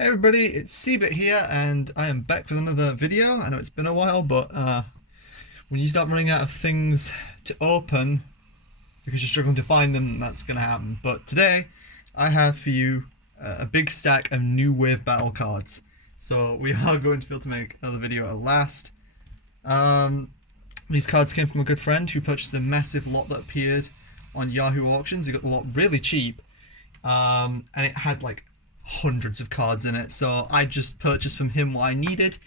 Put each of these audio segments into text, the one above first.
Hey everybody, it's Cbit here, and I am back with another video. I know it's been a while, but when you start running out of things to open because you're struggling to find them, that's going to happen. But today, I have for you a big stack of new wave battle cards. So we are going to be able to make another video at last. These cards came from a good friend who purchased a massive lot that appeared on Yahoo Auctions. He got the lot really cheap, and it had like hundreds of cards in it, so I just purchased from him what I needed.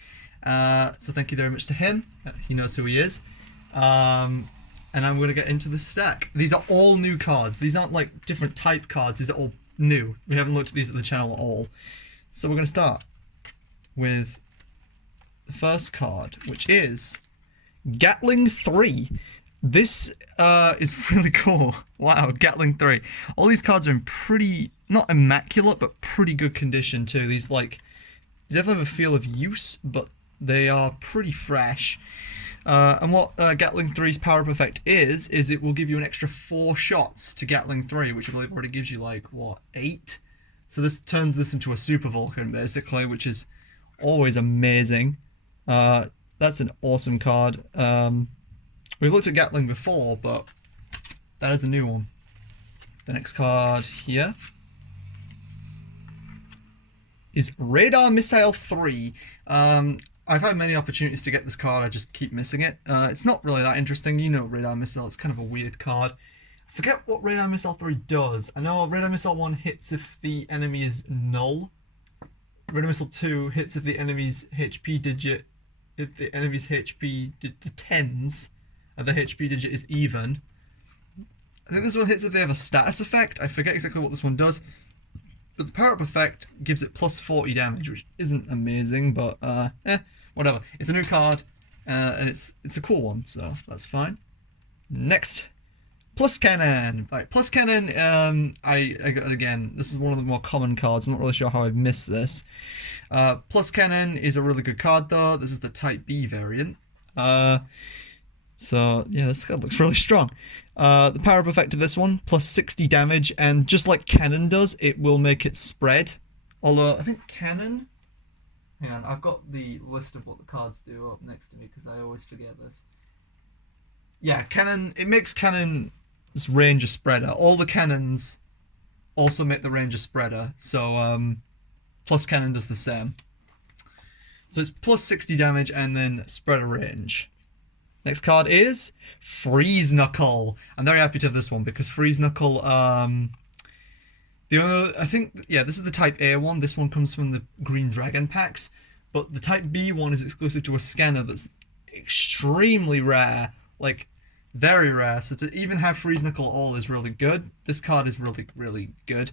So thank you very much to him. He knows who he is. And I'm going to get into the stack. These are all new cards. These aren't like different type cards. These are all new. We haven't looked at these at the channel at all. So we're going to start with the first card, which is Gatling 3. This is really cool. Wow, Gatling 3. All these cards are in pretty, not immaculate, but pretty good condition too. These they definitely have a feel of use, but they are pretty fresh. And what Gatling 3's power-up effect is it will give you an extra 4 shots to Gatling 3, which I believe already gives you like, what, 8? So this turns this into a Super Vulcan, basically, which is always amazing. That's an awesome card. We've looked at Gatling before, but that is a new one. The next card here is Radar Missile 3. I've had many opportunities to get this card, I just keep missing it. It's not really that interesting, you know Radar Missile, it's kind of a weird card. I forget what Radar Missile 3 does. I know Radar Missile 1 hits if the enemy is null. Radar Missile 2 hits if the enemy's HP digit, the tens, and the HP digit is even. I think this one hits if they have a status effect. I forget exactly what this one does. But the power-up effect gives it plus 40 damage, which isn't amazing, but whatever. It's a new card, and it's a cool one, so that's fine. Next, Plus Cannon. Right, Plus Cannon, I got it again. This is one of the more common cards. I'm not really sure how I've missed this. Plus Cannon is a really good card, though. This is the Type B variant. So, yeah, this card looks really strong. The power-up effect of this one, plus 60 damage, and just like Cannon does, it will make it spread. Although, I think Cannon... Hang on, I've got the list of what the cards do up next to me, because I always forget this. Yeah, Cannon... It makes Cannon's range a spreader. All the Cannons also make the range a spreader, so plus Cannon does the same. So it's plus 60 damage and then spreader range. Next card is Freeze Knuckle. I'm very happy to have this one because Freeze Knuckle, I think, yeah, this is the Type A one. This one comes from the Green Dragon packs, but the Type B one is exclusive to a scanner that's extremely rare, like very rare. So to even have Freeze Knuckle at all is really good. This card is really, really good.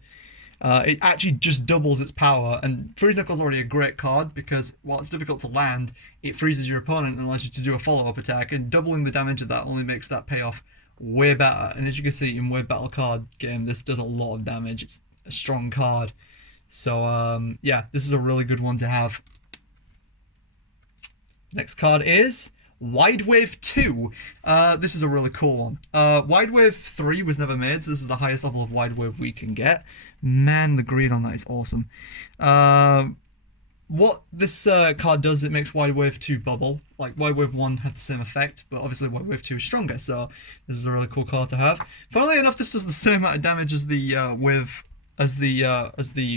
It actually just doubles its power, and Freeze Knuckle's already a great card because while it's difficult to land, it freezes your opponent and allows you to do a follow-up attack, and doubling the damage of that only makes that payoff way better. And as you can see in Wave Battle card game, this does a lot of damage. It's a strong card. So yeah, this is a really good one to have. Next card is Wide Wave 2. This is a really cool one. Wide Wave 3 was never made, so this is the highest level of Wide Wave we can get. Man, the green on that is awesome. What this card does, it makes Wide Wave 2 bubble. Like, Wide Wave 1 had the same effect, but obviously Wide Wave 2 is stronger, so this is a really cool card to have. Funnily enough, this does the same amount of damage as the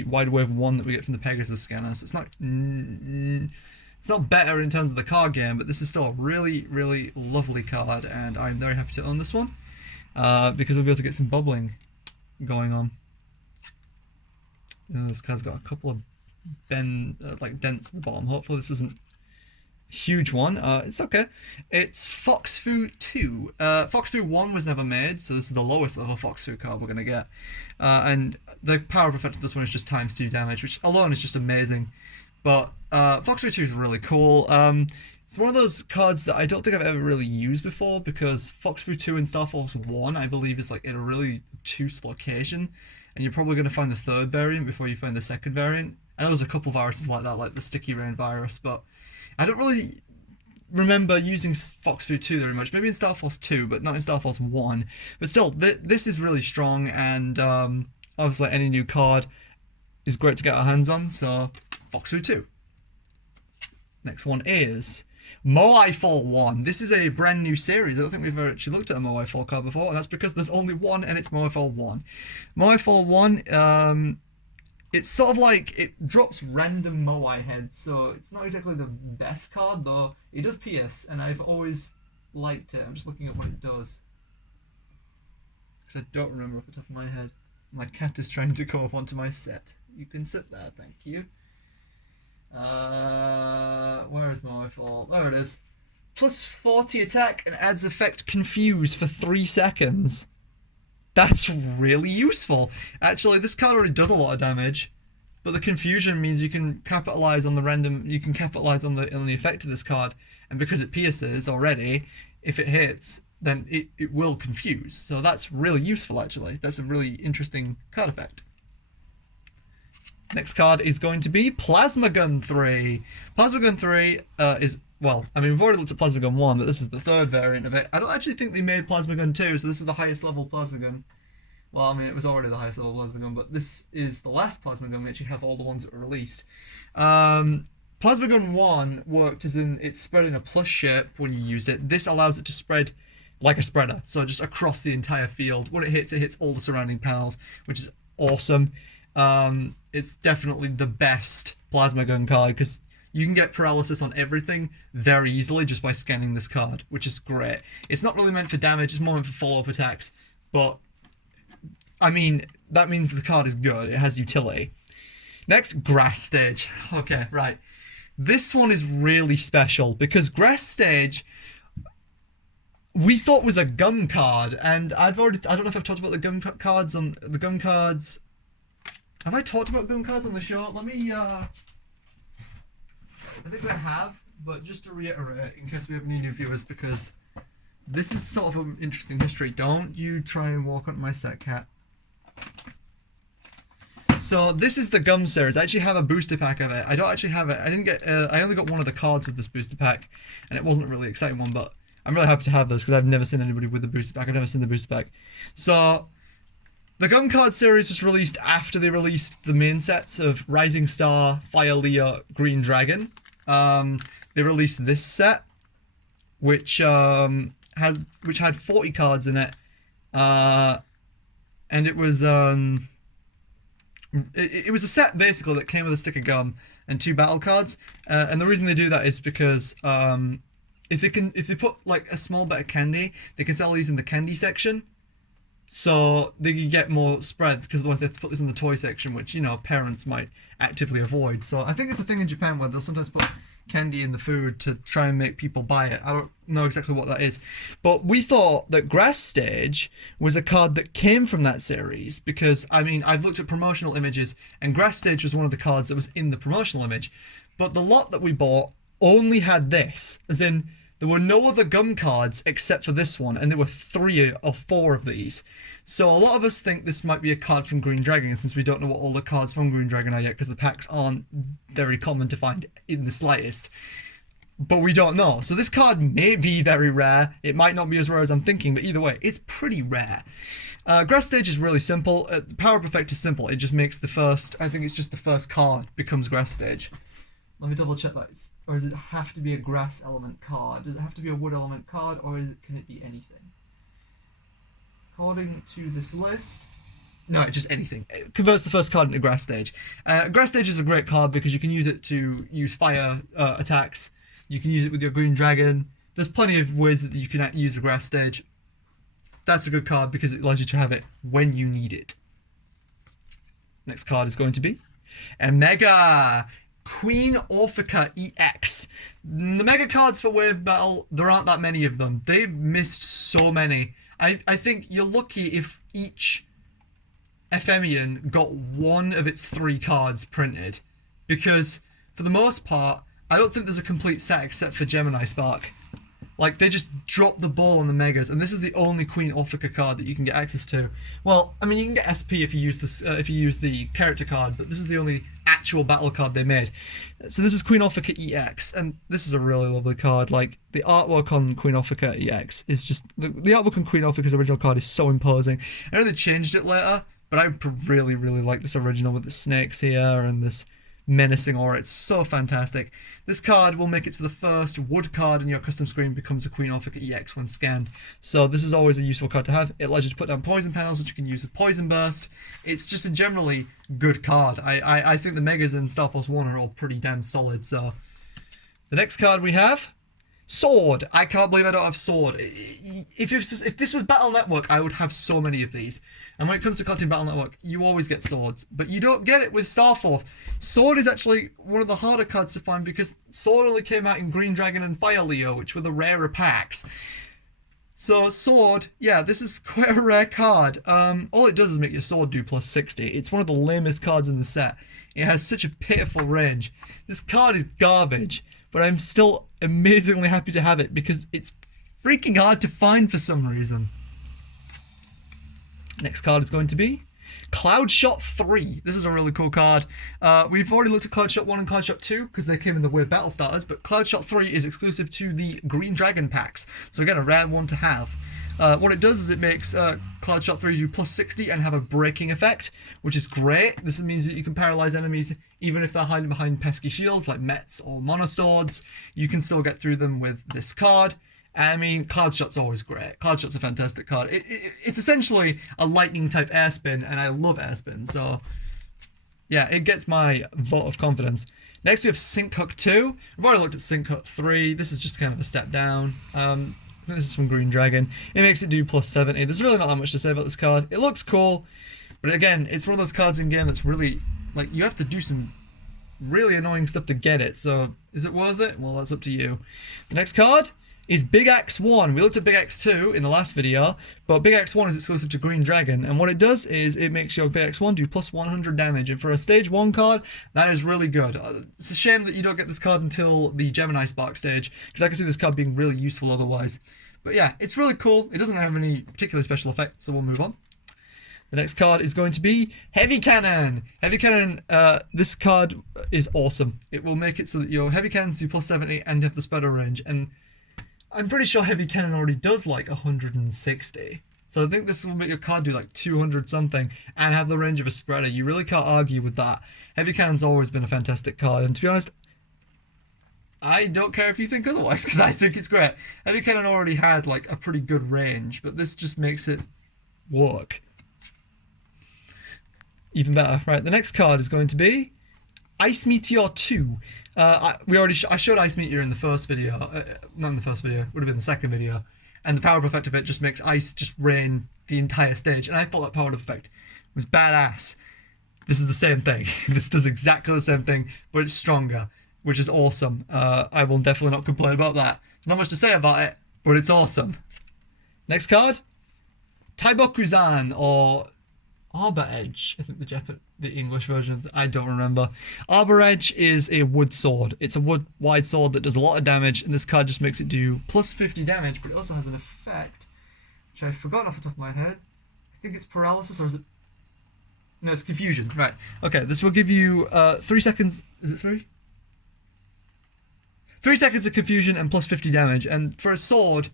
Wide Wave 1 that we get from the Pegasus scanner, so it's not better in terms of the card game, but this is still a really, really lovely card, and I'm very happy to own this one, because we'll be able to get some bubbling going on. This card's got a couple of dents at the bottom. Hopefully this isn't a huge one. It's okay. It's Foxfu 2. Foxfu 1 was never made, so this is the lowest level Foxfu card we're going to get. And the power effect of this one is just ×2 damage, which alone is just amazing. But Foxfu 2 is really cool. It's one of those cards that I don't think I've ever really used before, because Foxfu 2 and Starforce 1, I believe, is like in a really obtuse location, and you're probably going to find the third variant before you find the second variant. I know there's a couple viruses like that, like the Sticky Rain virus, but I don't really remember using Foxfu 2 very much. Maybe in Starforce 2, but not in Starforce 1. But still, this is really strong, and obviously any new card is great to get our hands on, so Foxu 2. Next one is Moai Fall 1. This is a brand new series. I don't think we've ever actually looked at a Moai Fall card before, and that's because there's only one, and it's Moai Fall 1. Moai Fall 1, it's sort of like, it drops random Moai heads, so it's not exactly the best card, though it does pierce, and I've always liked it. I'm just looking at what it does, because I don't remember off the top of my head. My cat is trying to go up onto my set. You can sit there, thank you. Where is my fall? There it is. Plus 40 attack and adds effect Confuse for 3 seconds. That's really useful. Actually, this card already does a lot of damage, but the confusion means you can capitalize on the random. You can capitalize on the effect of this card, and because it pierces already, if it hits, then it will confuse. So that's really useful. Actually, that's a really interesting card effect. Next card is going to be Plasma Gun 3. Plasma Gun 3 is, well, I mean, we've already looked at Plasma Gun 1, but this is the third variant of it. I don't actually think they made Plasma Gun 2, so this is the highest level Plasma Gun. Well, I mean, it was already the highest level Plasma Gun, but this is the last Plasma Gun. We actually have all the ones that were released. Plasma Gun 1 worked as in it spread in a plus shape when you used it. This allows it to spread like a spreader, so just across the entire field. When it hits all the surrounding panels, which is awesome. It's definitely the best Plasma Gun card because you can get paralysis on everything very easily just by scanning this card, which is great. It's not really meant for damage, it's more meant for follow-up attacks, but I mean, that means the card is good, it has utility. Next, Grass Stage. Okay, right. This one is really special because Grass Stage we thought was a gum card, and I don't know if I've talked about the gum cards on the gum cards. Have I talked about gum cards on the show? Let me, I think I have, but just to reiterate, in case we have any new viewers, because this is sort of an interesting history. Don't you try and walk onto my set, cat. So this is the gum series. I actually have a booster pack of it. I don't actually have it. I didn't get, I only got one of the cards with this booster pack, and it wasn't a really exciting one, but I'm really happy to have those because I've never seen anybody with the booster pack. I've never seen the booster pack. So the Gum Card series was released after they released the main sets of Rising Star, Fire Leo, Green Dragon. They released this set, which had 40 cards in it, and it was it was a set basically that came with a stick of gum and 2 battle cards. And the reason they do that is because if they put like a small bit of candy, they can sell these in the candy section. So they can get more spread, because otherwise they have to put this in the toy section, which, you know, parents might actively avoid. So I think it's a thing in Japan where they'll sometimes put candy in the food to try and make people buy it. I don't know exactly what that is. But we thought that Grass Stage was a card that came from that series, because, I mean, I've looked at promotional images, and Grass Stage was one of the cards that was in the promotional image. But the lot that we bought only had this, as in, there were no other gum cards except for this one, and there were 3 or 4 of these. So a lot of us think this might be a card from Green Dragon, since we don't know what all the cards from Green Dragon are yet, because the packs aren't very common to find in the slightest. But we don't know. So this card may be very rare. It might not be as rare as I'm thinking, but either way, it's pretty rare. Grass Stage is really simple. The power-up effect is simple. It just makes the first, I think it's just the first card becomes Grass Stage. Let me double check that. Or does it have to be a grass element card? Does it have to be a wood element card, or can it be anything? According to this list, no, just anything. It converts the first card into Grass Stage. Grass Stage is a great card because you can use it to use fire attacks. You can use it with your Green Dragon. There's plenty of ways that you can use a Grass Stage. That's a good card because it allows you to have it when you need it. Next card is going to be a Mega Queen Orphica EX. The Mega cards for Wave Battle, there aren't that many of them. They missed so many. I think you're lucky if each Ephemian got 1 of its 3 cards printed, because for the most part, I don't think there's a complete set except for Gemini Spark. Like, they just dropped the ball on the Megas, and this is the only Queen Orphica card that you can get access to. Well, I mean, you can get SP if you use this, if you use the character card, but this is the only actual battle card they made. So this is Queen Orphica EX, and this is a really lovely card. Like, the artwork on Queen Orphica EX is just the artwork on Queen Orphica's original card is so imposing. I know they changed it later, but I really like this original with the snakes here and this menacing aura. It's so fantastic. This card will make it to the first wood card in your custom screen becomes a Queen Orphic EX when scanned. So this is always a useful card to have. It allows you to put down poison panels, which you can use with Poison Burst. It's just a generally good card. I think the Megas in Starforce 1 are all pretty damn solid. So the next card we have, Sword. I can't believe I don't have Sword. If this was Battle Network, I would have so many of these. And when it comes to collecting Battle Network, you always get Swords. But you don't get it with Starforce. Sword is actually one of the harder cards to find because Sword only came out in Green Dragon and Fire Leo, which were the rarer packs. So Sword, yeah, this is quite a rare card. All it does is make your Sword do plus 60. It's one of the lamest cards in the set. It has such a pitiful range. This card is garbage, but I'm still amazingly happy to have it because it's freaking hard to find for some reason. Next card is going to be Cloud Shot 3. This is a really cool card. We've already looked at Cloud Shot 1 and Cloud Shot 2 because they came in the weird battle starters, but Cloud Shot 3 is exclusive to the Green Dragon packs. So again, a rare one to have. What it does is it makes Cloud Shot 3 do plus 60 and have a breaking effect, which is great. This means that you can paralyze enemies even if they're hiding behind pesky shields like Mets or Monoswords. You can still get through them with this card. I mean, Cloud Shot's always great. Cloud Shot's a fantastic card. It's essentially a lightning type air spin, and I love air spin, so yeah, it gets my vote of confidence. Next we have Sync Hook 2. We've already looked at Sync Hook 3. This is just kind of a step down. This is from Green Dragon. It makes it do plus 70. There's really not that much to say about this card. It looks cool, but again, it's one of those cards in game that's really, like, you have to do some really annoying stuff to get it, so is it worth it? Well, that's up to you. The next card is Big Axe 1. We looked at Big Axe 2 in the last video, but Big Axe 1 is exclusive to Green Dragon, and what it does is it makes your Big Axe 1 do plus 100 damage, and for a stage 1 card, that is really good. It's a shame that you don't get this card until the Gemini Spark stage, because I can see this card being really useful otherwise. But yeah, it's really cool. It doesn't have any particularly special effect, so we'll move on. The next card is going to be Heavy Cannon. Heavy Cannon, this card is awesome. It will make it so that your Heavy Cannons do plus 70 and have the spreader range, and I'm pretty sure Heavy Cannon already does like 160. So I think this will make your card do like 200 something and have the range of a spreader. You really can't argue with that. Heavy Cannon's always been a fantastic card, and to be honest, I don't care if you think otherwise because I think it's great. Heavy Cannon already had like a pretty good range, but this just makes it work even better. Right, the next card is going to be Ice Meteor 2. I showed Ice Meteor in the first video, not in the first video, would have been the second video, and the power-up effect of it just makes ice just rain the entire stage, and I thought that power-up effect was badass. This is the same thing. This does exactly the same thing, but it's stronger, which is awesome. I will definitely not complain about that. Not much to say about it, but it's awesome. Next card, Taibokuzan, or Arbor Edge, I think the English version, I don't remember. Arbor Edge is a wood sword. It's a wood wide sword that does a lot of damage, and this card just makes it do plus 50 damage, but it also has an effect, which I've forgotten off the top of my head. I think it's paralysis, or is it? No, it's confusion. Right. Okay, this will give you 3 seconds. Is it 3? 3 seconds of confusion and plus 50 damage, and for a sword,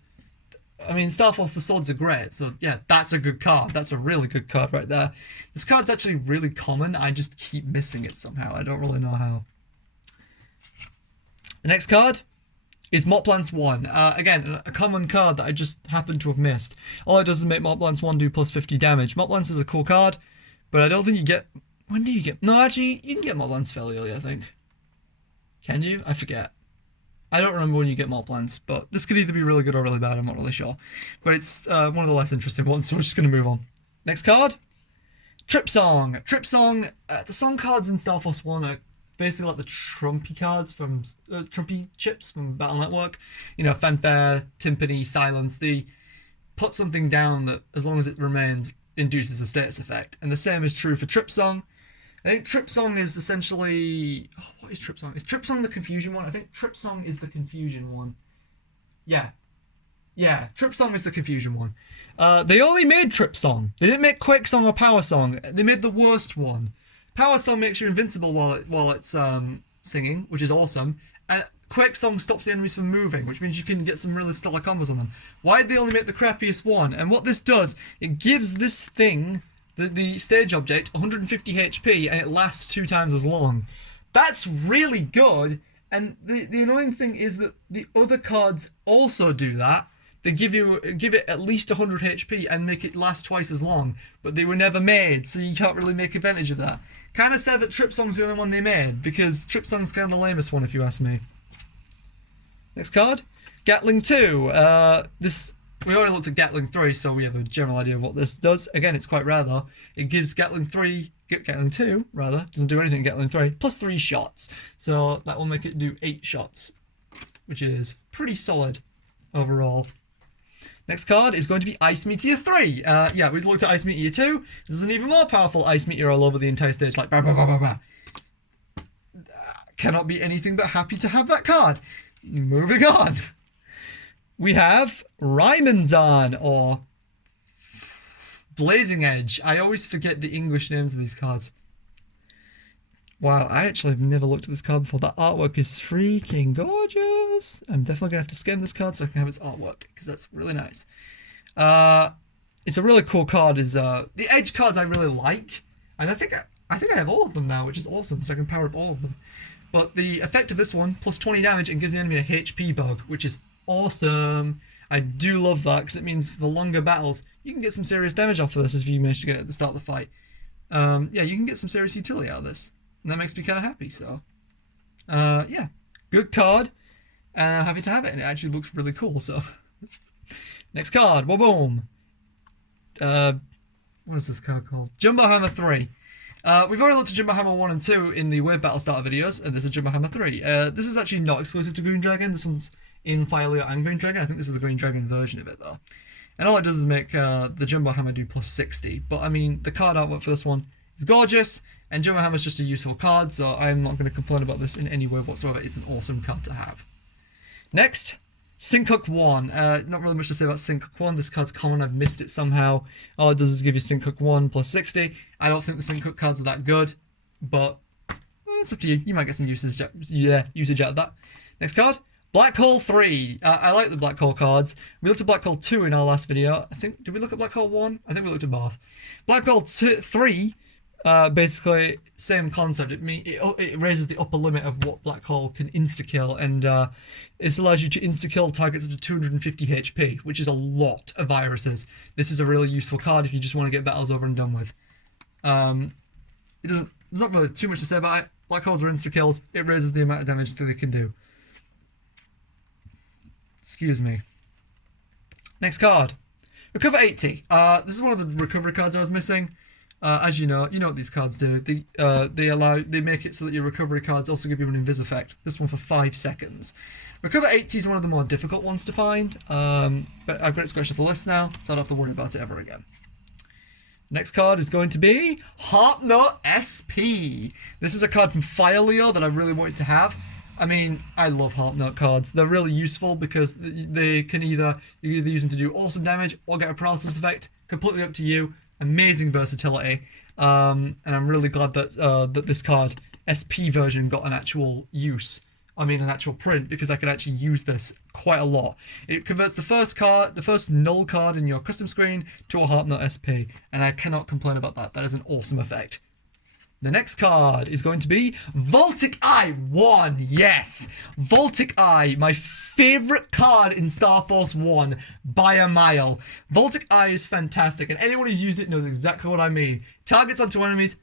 I mean, Starforce, the swords are great, so yeah, that's a good card. That's a really good card right there. This card's actually really common. I just keep missing it somehow. I don't really know how. The next card is Motlance 1. Again, a common card that I just happened to have missed. All it does is make Motlance 1 do plus 50 damage. Motlance is a cool card, but I don't think you get... When do you get... No, actually, you can get Motlance fairly early, I think. Can you? I forget. I don't remember when you get Motlance, but this could either be really good or really bad, I'm not really sure. But it's one of the less interesting ones, so we're just going to move on. Next card, Trip Song. Trip Song, the song cards in Starforce 1 are basically like the Trumpy cards from, Trumpy chips from Battle Network. You know, fanfare, timpani, silence. They put something down that, as long as it remains, induces a status effect. And the same is true for Trip Song. I think Trip Song is essentially... Oh, what is Trip Song? Is Trip Song the confusion one? I think Trip Song is the confusion one. Yeah. Yeah, Trip Song is the confusion one. They only made Trip Song. They didn't make Quake Song or Power Song. They made the worst one. Power Song makes you invincible while it's singing, which is awesome. And Quake Song stops the enemies from moving, which means you can get some really stellar combos on them. Why did they only make the crappiest one? And what this does, it gives this thing... The stage object 150 HP and it lasts 2 times as long. That's really good. And the annoying thing is that the other cards also do that. They give it at least 100 HP and make it last twice as long, but they were never made, so you can't really make advantage of that. Kind of sad that Trip Song's the only one they made, because Trip Song's kind of the lamest one if you ask me. Next card, Gatling 2. We already looked at Gatling 3, so we have a general idea of what this does. Again, it's quite rare though. It gives Gatling 2 rather, doesn't do anything in Gatling 3, plus 3 shots. So that will make it do 8 shots, which is pretty solid overall. Next card is going to be Ice Meteor 3. Yeah, we looked at Ice Meteor 2. This is an even more powerful Ice Meteor all over the entire stage, like bah, bah, bah, bah, bah. Cannot be anything but happy to have that card. Moving on. We have Raimanzan, or Blazing Edge. I always forget the English names of these cards. Wow, I actually have never looked at this card before. That artwork is freaking gorgeous. I'm definitely going to have to scan this card so I can have its artwork, because that's really nice. It's a really cool card. The Edge cards I really like, and I think I have all of them now, which is awesome, so I can power up all of them. But the effect of this one, plus 20 damage and gives the enemy a HP bug, which is awesome. I do love that, because it means for longer battles, you can get some serious damage off of this if you manage to get it at the start of the fight. Yeah, you can get some serious utility out of this. And that makes me kind of happy, so. Yeah, good card. And I'm happy to have it, and it actually looks really cool, so. Next card, boom. What is this card called? Jumbo Hammer 3. We've already looked at Jumbo Hammer 1 and 2 in the Wave Battle Starter videos, and this is Jumbo Hammer 3. This is actually not exclusive to Green Dragon. This one's in Fire Leo and Green Dragon. I think this is the Green Dragon version of it, though. And all it does is make the Jumbo Hammer do plus 60. But, I mean, the card artwork for this one is gorgeous, and Jumbo Hammer is just a useful card, so I'm not going to complain about this in any way whatsoever. It's an awesome card to have. Next, Synchook 1. Not really much to say about Synchook 1. This card's common. I've missed it somehow. All it does is give you Synchook 1 plus 60. I don't think the Synchook cards are that good, but it's up to you. You might get some usage out of that. Next card, Black Hole 3. I like the Black Hole cards. We looked at Black Hole 2 in our last video. Did we look at Black Hole 1? I think we looked at both. Black Hole 3, basically, same concept. It raises the upper limit of what Black Hole can insta-kill, and it allows you to insta-kill targets up to 250 HP, which is a lot of viruses. This is a really useful card if you just want to get battles over and done with. There's not really too much to say about it. Black Holes are insta-kills. It raises the amount of damage that they can do. Excuse me. Next card. Recover 80. This is one of the recovery cards I was missing. As you know what these cards do. They make it so that your recovery cards also give you an invis effect. This one for 5 seconds. Recover 80 is one of the more difficult ones to find, but I've got it scratched off the list now, so I don't have to worry about it ever again. Next card is going to be Heart Note SP. This is a card from Fire Leo that I really wanted to have. I mean, I love Heart Note cards. They're really useful because they can you either use them to do awesome damage or get a paralysis effect. Completely up to you. Amazing versatility. And I'm really glad that that this card, SP version, got an actual use. I mean, an actual print, because I could actually use this quite a lot. It converts the first null card in your custom screen to a Heart Note SP, and I cannot complain about that. That is an awesome effect. The next card is going to be Voltic Eye 1. Yes! Voltic Eye, my favourite card in Starforce 1 by a mile. Voltic Eye is fantastic, and anyone who's used it knows exactly what I mean. Targets onto enemies,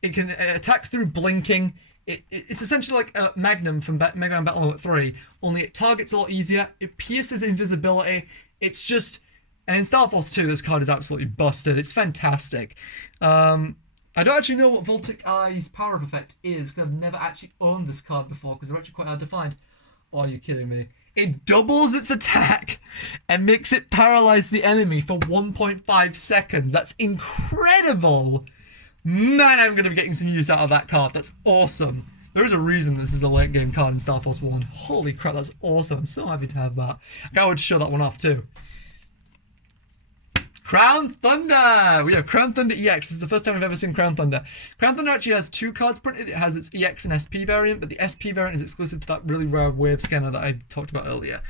it can attack through blinking. It's essentially like a Magnum from MegaMan Battle Mode 3, only it targets a lot easier, it pierces invisibility, it's just... And in Starforce 2, this card is absolutely busted. It's fantastic. I don't actually know what Voltic Eye's power up effect is, because I've never actually owned this card before, because they're actually quite hard to find. Oh, are you kidding me? It doubles its attack and makes it paralyze the enemy for 1.5 seconds. That's incredible! Man, I'm going to be getting some use out of that card. That's awesome. There is a reason this is a late game card in Starforce 1. Holy crap, that's awesome. I'm so happy to have that. I can't wait to show that one off too. Crown Thunder! We have Crown Thunder EX. This is the first time we've ever seen Crown Thunder. Crown Thunder actually has 2 cards printed. It has its EX and SP variant, but the SP variant is exclusive to that really rare wave scanner that I talked about earlier.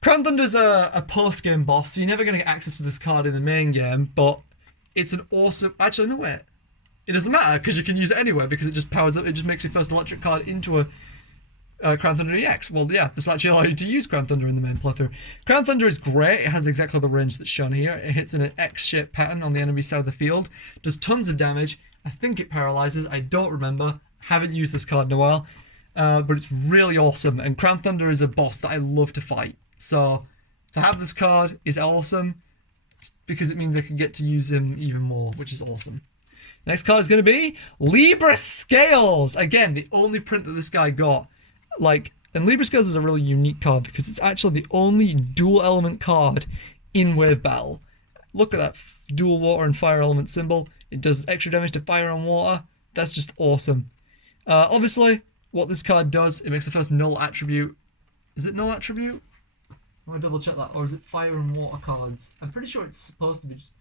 Crown Thunder's a post-game boss, so you're never going to get access to this card in the main game, but it's an awesome... Actually, no, wait. it doesn't matter because you can use it anywhere because it just powers up. It just makes your first electric card into a Crown Thunder EX. Well, yeah, this actually allows you to use Crown Thunder in the main playthrough. Crown Thunder is great. It has exactly the range that's shown here. It hits in an X-shaped pattern on the enemy side of the field. Does tons of damage. I think it paralyzes. I don't remember. Haven't used this card in a while. But it's really awesome. And Crown Thunder is a boss that I love to fight. So to have this card is awesome because it means I can get to use him even more, which is awesome. Next card is going to be Libra Scales. Again, the only print that this guy got. And Libra Scales is a really unique card because it's actually the only dual element card in Wave Battle. Look at that dual water and fire element symbol. It does extra damage to fire and water. That's just awesome. Obviously, what this card does, it makes the first null attribute. Is it null attribute? I want to double check that. Or is it fire and water cards? I'm pretty sure it's supposed to be just...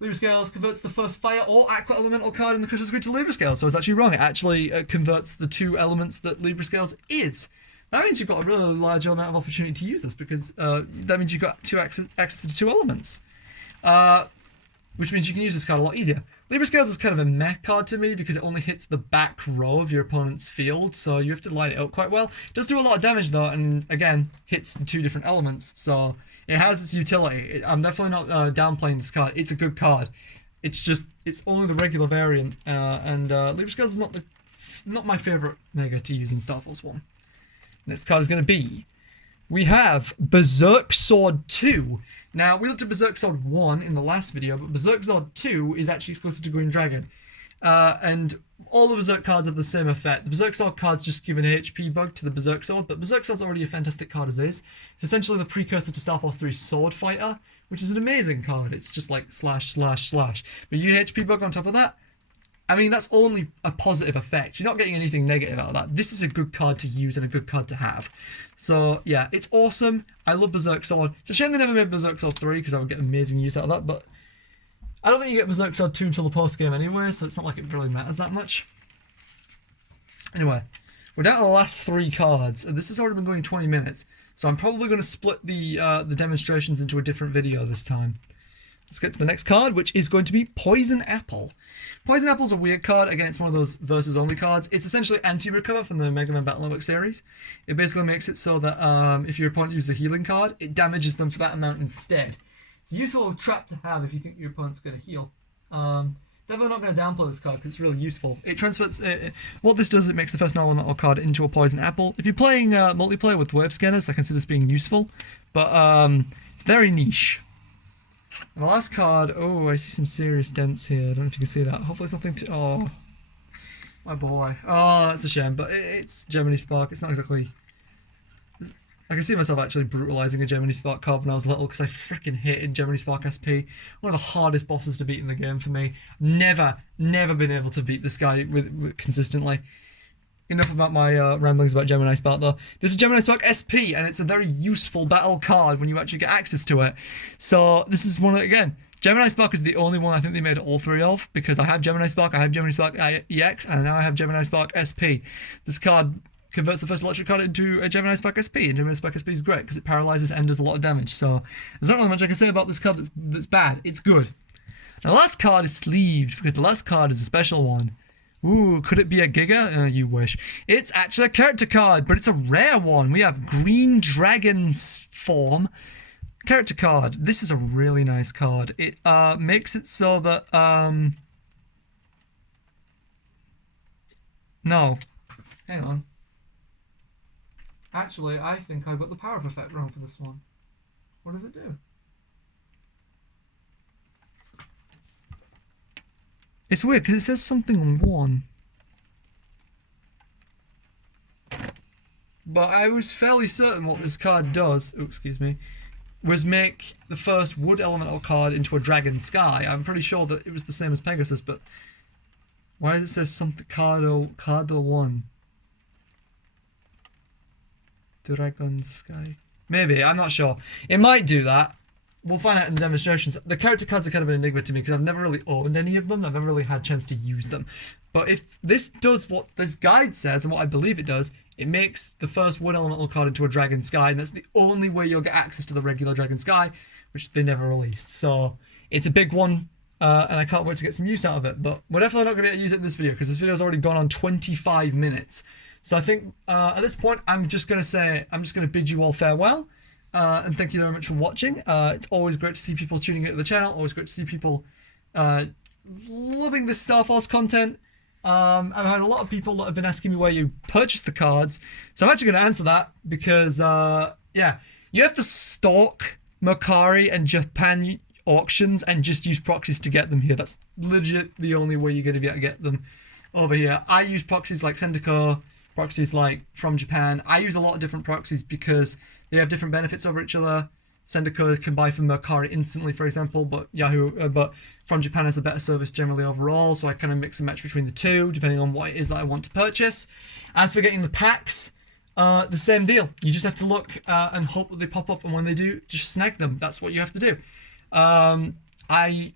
Libra Scales converts the first fire or aqua elemental card in the crystal grid to Libra Scales, so it's actually wrong. It actually converts the two elements that Libra Scales is. That means you've got a really large amount of opportunity to use this because that means you've got access to two elements, which means you can use this card a lot easier. Libra Scales is kind of a meh card to me because it only hits the back row of your opponent's field, so you have to line it up quite well. It does do a lot of damage though, and again, hits the two different elements, so it has its utility. I'm definitely not downplaying this card. It's a good card. It's just, it's only the regular variant, and Libra Scales is not my favourite Mega to use in Starforce 1. Next card is going to be, we have Berserk Sword 2. Now, we looked at Berserk Sword 1 in the last video, but Berserk Sword 2 is actually exclusive to Green Dragon. And all the Berserk cards have the same effect. The Berserk Sword cards just give an HP bug to the Berserk Sword, but Berserk Sword's already a fantastic card as is. It's essentially the precursor to Starforce 3's Sword Fighter, which is an amazing card. It's just like slash, slash, slash. But you HP bug on top of that, I mean, that's only a positive effect. You're not getting anything negative out of that. This is a good card to use and a good card to have. So, yeah, it's awesome. I love Berserk Sword. It's a shame they never made Berserk Sword 3 because I would get amazing use out of that, but I don't think you get Berserk Sword 2 until the post-game anyway, so it's not like it really matters that much. Anyway, we're down to the last 3 cards, and this has already been going 20 minutes, so I'm probably going to split the demonstrations into a different video this time. Let's get to the next card, which is going to be Poison Apple. Poison Apple's a weird card. Again, it's one of those versus only cards. It's essentially anti-recover from the MegaMan Battle Network series. It basically makes it so that if your opponent uses a healing card, it damages them for that amount instead. It's a useful trap to have if you think your opponent's going to heal. Definitely not going to downplay this card because it's really useful. It transfers. What this does, it makes the first elemental card into a Poison Apple. If you're playing multiplayer with wave scanners, I can see this being useful, but it's very niche. And the last card, oh, I see some serious dents here. I don't know if you can see that. Hopefully it's nothing to... Oh, my boy. Oh, that's a shame. But it's Gemini Spark. It's not exactly... I can see myself actually brutalising a Gemini Spark card when I was little because I freaking hated Gemini Spark SP. One of the hardest bosses to beat in the game for me. Never been able to beat this guy consistently. Enough about my ramblings about Gemini Spark though. This is Gemini Spark SP, and it's a very useful battle card when you actually get access to it. So this is one, again, Gemini Spark is the only one I think they made all 3 of, because I have Gemini Spark, I have Gemini Spark EX, and now I have Gemini Spark SP. This card converts the first electric card into a Gemini Spark SP, and Gemini Spark SP is great because it paralyzes and does a lot of damage. So there's not really much I can say about this card that's bad. It's good. Now the last card is sleeved, because the last card is a special one. Ooh, could it be a Giga? You wish. It's actually a character card, but it's a rare one. We have Green Dragon's form. Character card. This is a really nice card. It makes it so that... No. Hang on. Actually, I think I got the power up effect wrong for this one. What does it do? It's weird because it says something on 1. But I was fairly certain what this card does, oh, excuse me, was make the first wood elemental card into a Dragon Sky. I'm pretty sure that it was the same as Pegasus, but why does it say something Cardo 1? Dragon Sky? Maybe, I'm not sure. It might do that. We'll find out in the demonstrations. The character cards are kind of an enigma to me because I've never really owned any of them. I've never really had a chance to use them. But if this does what this guide says and what I believe it does, it makes the first wood elemental card into a Dragon Sky, and that's the only way you'll get access to the regular Dragon Sky, which they never released. So it's a big one. and I can't wait to get some use out of it. But we're definitely not going to be able to use it in this video because this video's already gone on 25 minutes. So I think at this point, I'm just going to bid you all farewell. And thank you very much for watching. It's always great to see people tuning into the channel. Always great to see people loving this Starforce content. I've had a lot of people that have been asking me where you purchase the cards. So I'm actually going to answer that because, yeah, you have to stalk Mercari and Japan auctions and just use proxies to get them here. That's legit the only way you're going to be able to get them over here. I use proxies like Sendico, proxies like from Japan. I use a lot of different proxies because they have different benefits over each other. Sendico can buy from Mercari instantly, for example, but but from Japan has a better service generally overall, so I kind of mix and match between the two, depending on what it is that I want to purchase. As for getting the packs, the same deal. You just have to look and hope that they pop up, and when they do, just snag them. That's what you have to do. I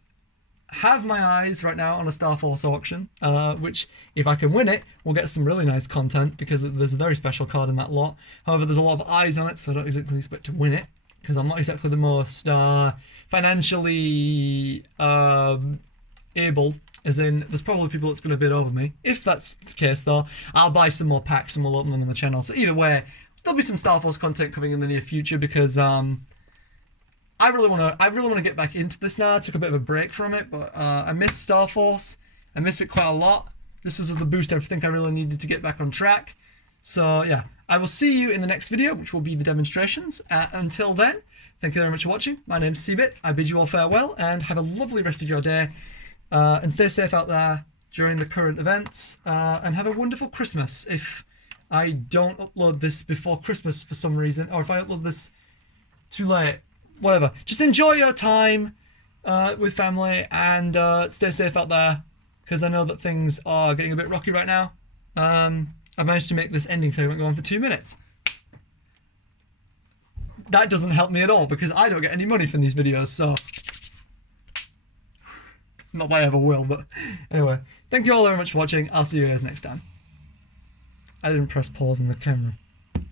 have my eyes right now on a Starforce auction, which, if I can win it, we'll get some really nice content, because there's a very special card in that lot. However, there's a lot of eyes on it, so I don't exactly expect to win it, because I'm not exactly the most financially able, as in there's probably people that's going to bid over me. If that's the case though, I'll buy some more packs and we'll open them on the channel. So either way, there'll be some Starforce content coming in the near future, because I really want to get back into this now. I took a bit of a break from it, but I miss Starforce. I miss it quite a lot. This was the boost I think I really needed to get back on track. So yeah, I will see you in the next video, which will be the demonstrations. Until then, thank you very much for watching. My name's Cbit. I bid you all farewell and have a lovely rest of your day. And stay safe out there during the current events. And have a wonderful Christmas. If I don't upload this before Christmas for some reason, or if I upload this too late, whatever. Just enjoy your time with family and stay safe out there, because I know that things are getting a bit rocky right now. I managed to make this ending segment go on for 2 minutes. That doesn't help me at all because I don't get any money from these videos, so not that I ever will, but anyway, thank you all very much for watching. I'll see you guys next time. I didn't press pause on the camera.